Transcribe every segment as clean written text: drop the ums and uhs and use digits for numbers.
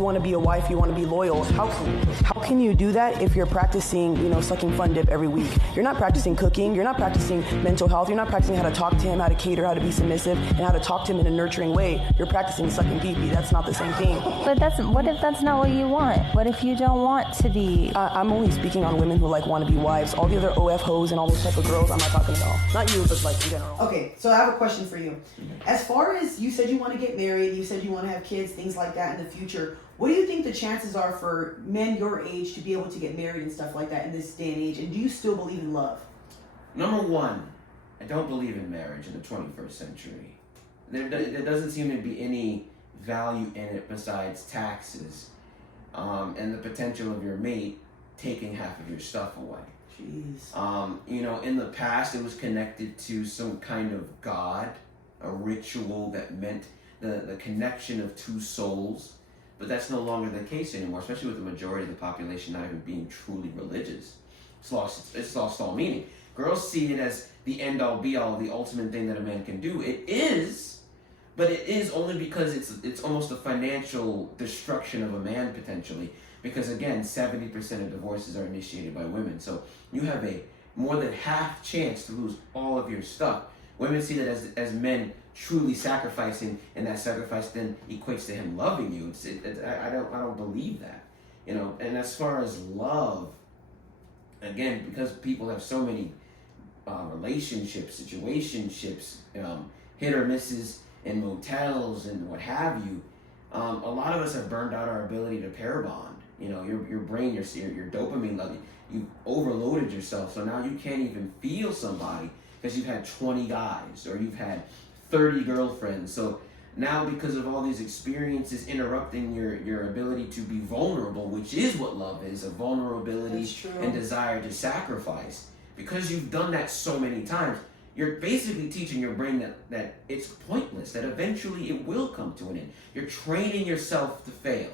you want to be a wife, you want to be loyal. How can you do that if you're practicing, sucking fun dip every week? You're not practicing cooking. You're not practicing mental health. You're not practicing how to talk to him, how to cater, how to be submissive, and how to talk to him in a nurturing way. You're practicing sucking pee-pee. That's not the same thing. But what if that's not what you want? What if you don't want to be? I'm only speaking on women who want to be wives. All the other OF hoes and all those type of girls, I'm not talking about. Not you, but in general. Okay, so I have a question for you. As far as you said you want to get married, you said you want to have kids, things like that in the future, what do you think the chances are for men your age to be able to get married and stuff like that in this day and age? And do you still believe in love? Number one, I don't believe in marriage in the 21st century. There doesn't seem to be any value in it besides taxes and the potential of your mate taking half of your stuff away. Jeez. In the past it was connected to some kind of god, a ritual that meant the connection of two souls. But that's no longer the case anymore, especially with the majority of the population not even being truly religious. It's lost all meaning. Girls see it as the end-all, be-all, the ultimate thing that a man can do. It is, but it is only because it's almost a financial destruction of a man, potentially. Because again, 70% of divorces are initiated by women. So you have a more than half chance to lose all of your stuff. Women see that as men truly sacrificing, and that sacrifice then equates to him loving you. I don't believe that, And as far as love, again, because people have so many relationships, situationships, hit or misses in motels and what have you, a lot of us have burned out our ability to pair bond. Your brain, your dopamine level, you've overloaded yourself, so now you can't even feel somebody because you've had 20 guys or you've had 30 girlfriends. So now, because of all these experiences interrupting your ability to be vulnerable, which is what love is, a vulnerability and desire to sacrifice, because you've done that so many times, you're basically teaching your brain that it's pointless, that eventually it will come to an end. You're training yourself to fail,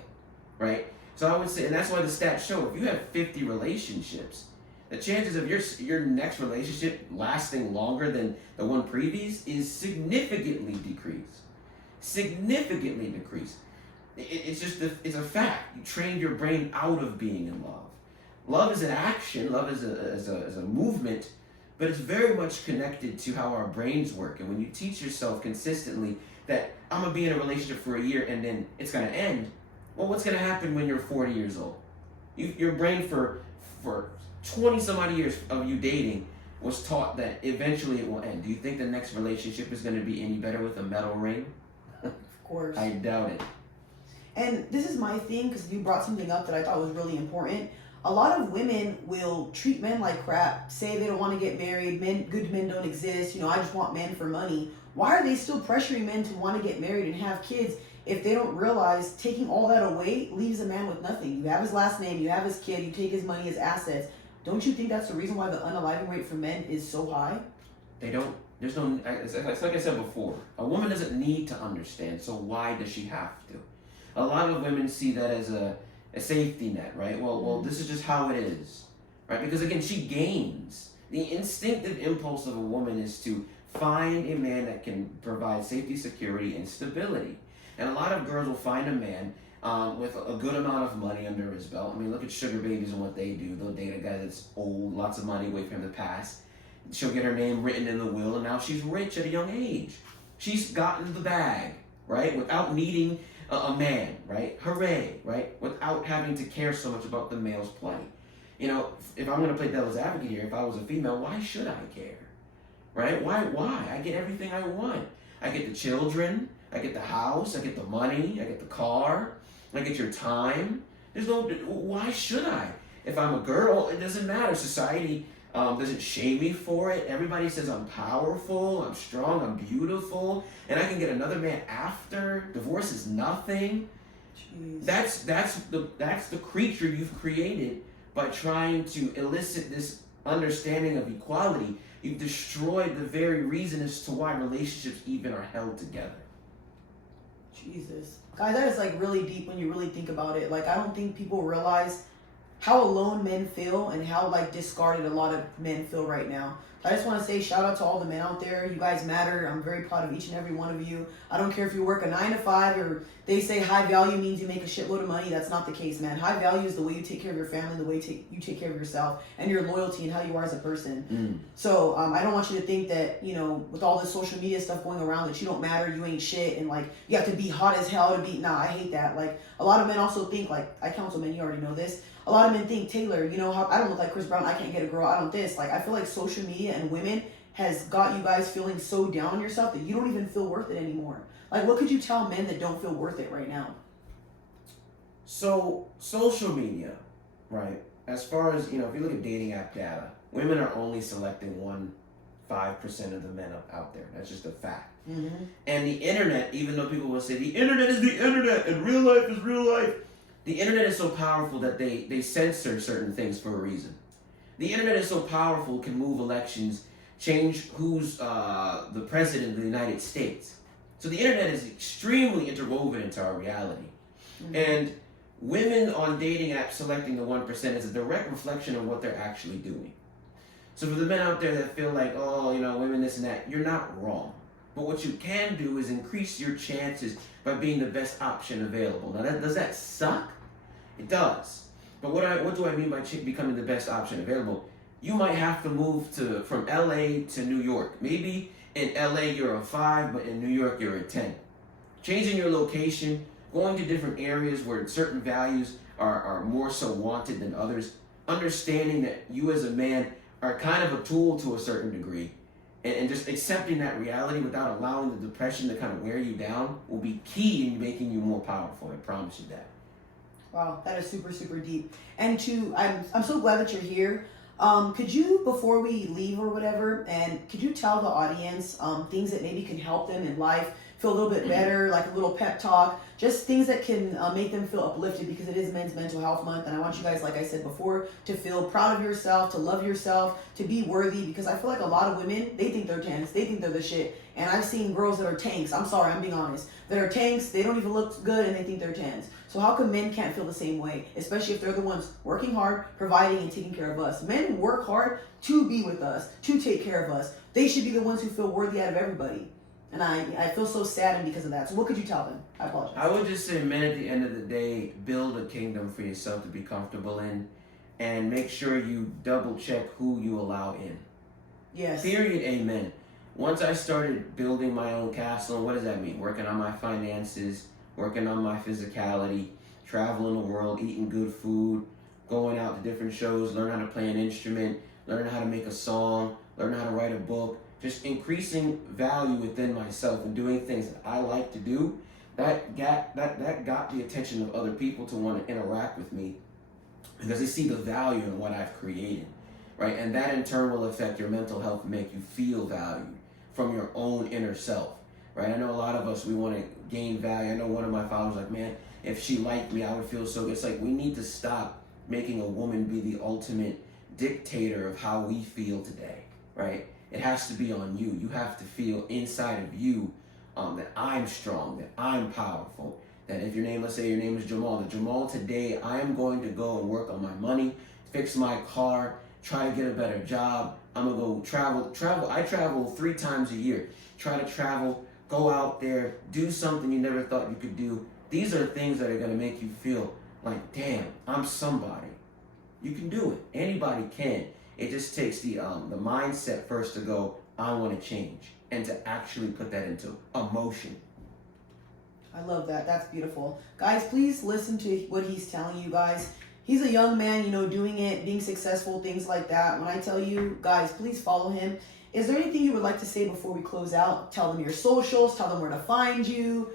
right? So I would say, and that's why the stats show, if you have 50 relationships, the chances of your next relationship lasting longer than the one previous is significantly decreased. Significantly decreased. It's a fact. You trained your brain out of being in love. Love is an action. Love is a movement, but it's very much connected to how our brains work. And when you teach yourself consistently that I'm gonna be in a relationship for a year and then it's gonna end, well, what's gonna happen when you're 40 years old? Your brain for 20 some odd years of you dating was taught that eventually it will end. Do you think the next relationship is going to be any better with a metal ring? Of course. I doubt it. And this is my thing, because you brought something up that I thought was really important. A lot of women will treat men like crap, say they don't want to get married, good men don't exist, I just want men for money. Why are they still pressuring men to want to get married and have kids if they don't realize taking all that away leaves a man with nothing? You have his last name, you have his kid, you take his money, his assets. Don't you think that's the reason why the unaliving rate for men is so high? It's like I said before, a woman doesn't need to understand, so why does she have to? A lot of women see that as a safety net, right? Well, this is just how it is, right? Because again, she gains. The instinctive impulse of a woman is to find a man that can provide safety, security, and stability. And a lot of girls will find a man with a good amount of money under his belt. I mean, look at sugar babies and what they do. They'll date a guy that's old, lots of money, wait for him to pass. She'll get her name written in the will, and now she's rich at a young age. She's gotten the bag, right? Without needing a man, right? Hooray, right? Without having to care so much about the male's plight. If I'm going to play devil's advocate here, if I was a female, why should I care? Right? Why? I get everything I want. I get the children, I get the house, I get the money, I get the car, I get your time. Why should I? If I'm a girl, it doesn't matter. Society doesn't shame me for it. Everybody says I'm powerful, I'm strong, I'm beautiful, and I can get another man after. Divorce is nothing. Jeez. That's the creature you've created by trying to elicit this understanding of equality. You've destroyed the very reason as to why relationships even are held together. Jesus. Guys, that is really deep when you really think about it. I don't think people realize how alone men feel and how like discarded a lot of men feel right now. I just want to say shout out to all the men out there. You guys matter. I'm very proud of each and every one of you. I don't care if you work a 9 to 5 or they say high value means you make a shitload of money. That's not the case, man. High value is the way you take care of your family, the way you take care of yourself, and your loyalty and how you are as a person. So I don't want you to think that, you know, with all this social media stuff going around that you don't matter, you ain't shit, and like you have to be hot as hell to be. Nah, I hate that. Like a lot of men also think, like I counsel men, you already know this. A lot of men think, Taylor, you know, how I don't look like Chris Brown, I can't get a girl, I don't this. Like I feel like social media and women has got you guys feeling so down on yourself that you don't even feel worth it anymore. Like what could you tell men that don't feel worth it right now? So social media, right? As far as, you know, if you look at dating app data, women are only selecting 5% of the men out there. That's just a fact. And the internet, even though people will say the internet is the internet and real life is real life, the internet is so powerful that they censor certain things for a reason. The internet is so powerful, can move elections, change who's the president of the United States. So the internet is extremely interwoven into our reality. And women on dating apps selecting the 1% is a direct reflection of what they're actually doing. So for the men out there that feel like, oh, you know, women this and that, you're not wrong. But what you can do is increase your chances by being the best option available. Now, does that suck? It does. But what do I mean by becoming the best option available? You might have to move from LA to New York. Maybe in LA you're a 5, but in New York you're a 10. Changing your location, going to different areas where certain values are more so wanted than others, understanding that you as a man are kind of a tool to a certain degree, and just accepting that reality without allowing the depression to kind of wear you down will be key in making you more powerful. I promise you that. Wow, that is super, super deep. And I'm so glad that you're here. Could you, before we leave or whatever, and could you tell the audience things that maybe can help them in life feel a little bit better, like a little pep talk, just things that can make them feel uplifted, because it is Men's Mental Health Month, and I want you guys, like I said before, to feel proud of yourself, to love yourself, to be worthy, because I feel like a lot of women, they think they're tanks, they think they're the shit, and I've seen girls that are tanks, I'm sorry, I'm being honest, that are tanks, they don't even look good, and they think they're tans. So how come men can't feel the same way, especially if they're the ones working hard, providing, and taking care of us? Men work hard to be with us, to take care of us. They should be the ones who feel worthy out of everybody. And I feel so saddened because of that. So what could you tell them? I apologize. I would just say, men, at the end of the day, build a kingdom for yourself to be comfortable in, and make sure you double check who you allow in. Yes. Period. Amen. Once I started building my own castle, what does that mean? Working on my finances, working on my physicality, traveling the world, eating good food, going out to different shows, learn how to play an instrument, learn how to make a song, learn how to write a book, just increasing value within myself and doing things that I like to do, that got the attention of other people to want to interact with me, because they see the value in what I've created, right? And that in turn will affect your mental health and make you feel valued from your own inner self, right? I know a lot of us, we want to gain value. I know one of my followers like, man, if she liked me, I would feel so good. It's like, we need to stop making a woman be the ultimate dictator of how we feel today, right? It has to be on you. You have to feel inside of you that I'm strong, that I'm powerful, that if your name, let's say your name is Jamal, that Jamal, today I am going to go and work on my money, fix my car, try to get a better job. I'm going to go travel. I travel 3 times a year. Try to travel, go out there, do something you never thought you could do. These are things that are going to make you feel like, damn, I'm somebody. You can do it. Anybody can. It just takes the mindset first to go, I want to change, and to actually put that into emotion. I love that. That's beautiful. Guys, please listen to what he's telling you guys. He's a young man, you know, doing it, being successful, things like that. When I tell you, guys, please follow him. Is there anything you would like to say before we close out? Tell them your socials, tell them where to find you.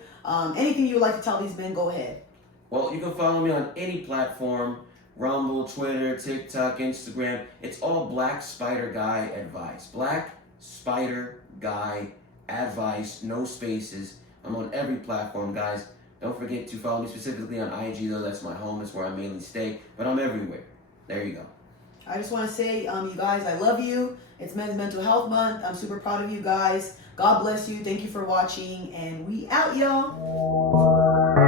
Anything you would like to tell these men, go ahead. Well, you can follow me on any platform. Rumble, Twitter, TikTok, Instagram. It's all Black Spider Guy Advice. Black Spider Guy Advice, no spaces. I'm on every platform, guys. Don't forget to follow me specifically on IG, though. That's my home. It's where I mainly stay. But I'm everywhere. There you go. I just want to say, you guys, I love you. It's Men's Mental Health Month. I'm super proud of you guys. God bless you. Thank you for watching. And we out, y'all.